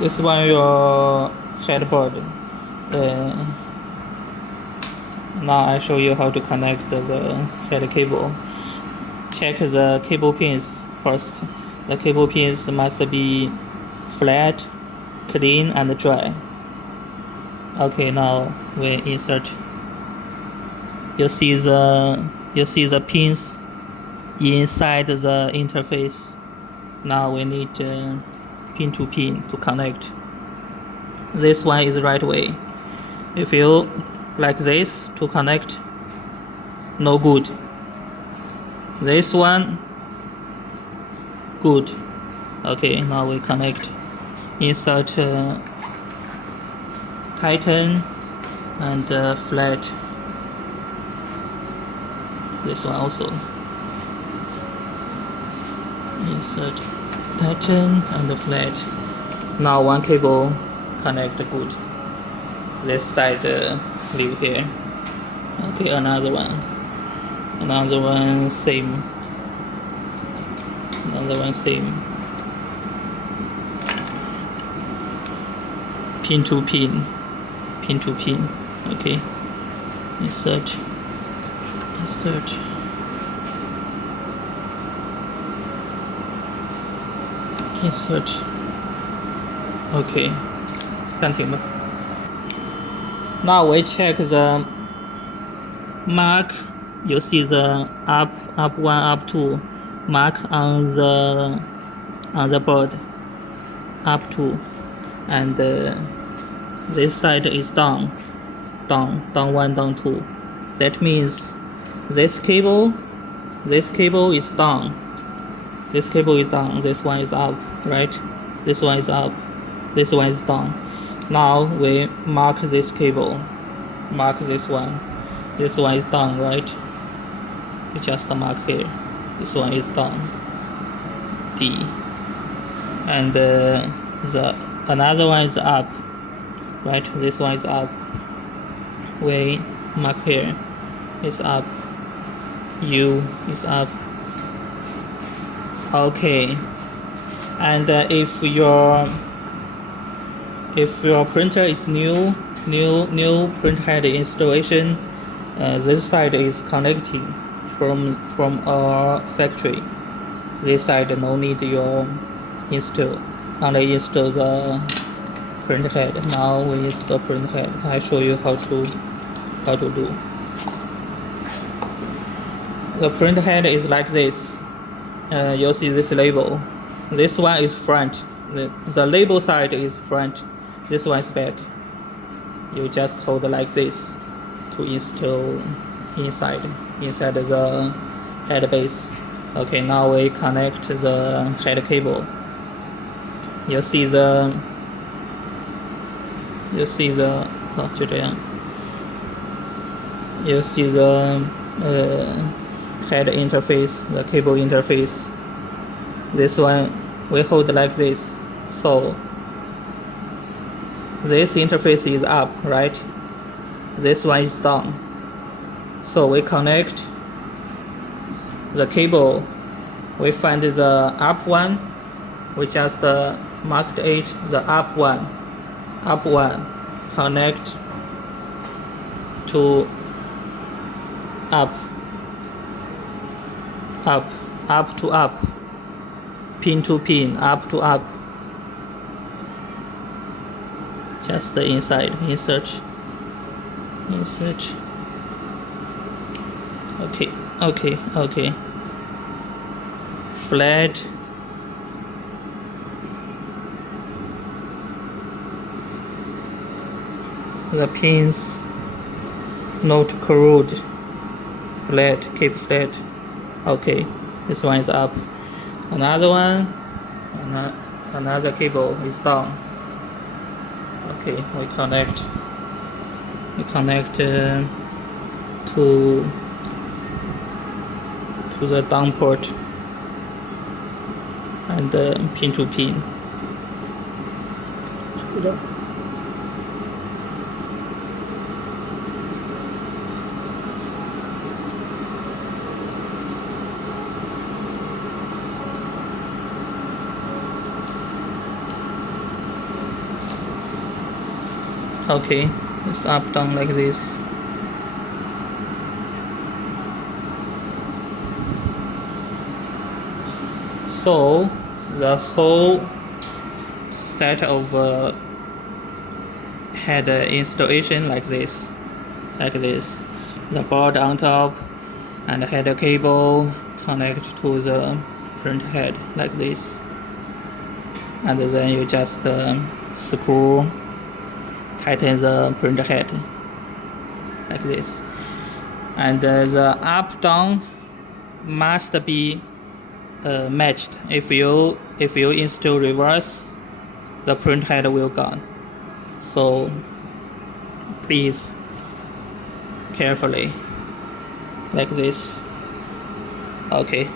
This one your headboard. Now I show you how to connect the head cable. Check the cable pins first. The cable pins must be flat, clean, and dry. Okay, now we insert. You see the pins inside the interface. Now we need pin to pin to connect. This one is the right way. If you like this to connect, no good. This one, good. Okay, now we connect. Insert tighten and flat. This one also. Insert tighten and flat. Now one cable connect good. This side leave here. Okay, another one same. Another one same. Pin to pin. Okay, insert. Okay, 暂停吧。Now we check the mark. You see the up 1, up 2 mark on the board. Up 2, and this side is down 1, down 2. That means this cable is down. This cable is down. This one is up, right? This one is up. This one is down. Now we mark this cable. Mark this one. This one is down, right? We just mark here. This one is down. D. And the another one is up, right? This one is up. We mark here. It's up. U is up. Okay. And if your printer is new print head installation, this side is connected from our factory. This side no need your install. Only install the print head. Now we install print head. I show you how to do. The print head is like this. You'll see this label. This one is front. The label side is front. This one is back. You just hold like this to install inside the head base. Okay, now we connect the head cable. You see the 就这样。You see the head interface, the cable interface. This one we hold like this. So this interface is up, right? This one is down. So we connect the cable. We find the up one. We just marked it, the up one. Connect to up to up, pin to pin, up to up. Just the inside. Insert. Okay. Flat. The pins not corrode. Flat. Keep flat. Okay, this one is up. Another cable is down. Okay, we connect to the down port and pin to pin. Okay, it's up down like this. So the whole set of head installation like this. The board on top and the header cable connect to the print head like this, and then you just screw tighten the print head like this, and the up down must be matched. If you install reverse, the print head will gone. So please carefully like this. Okay.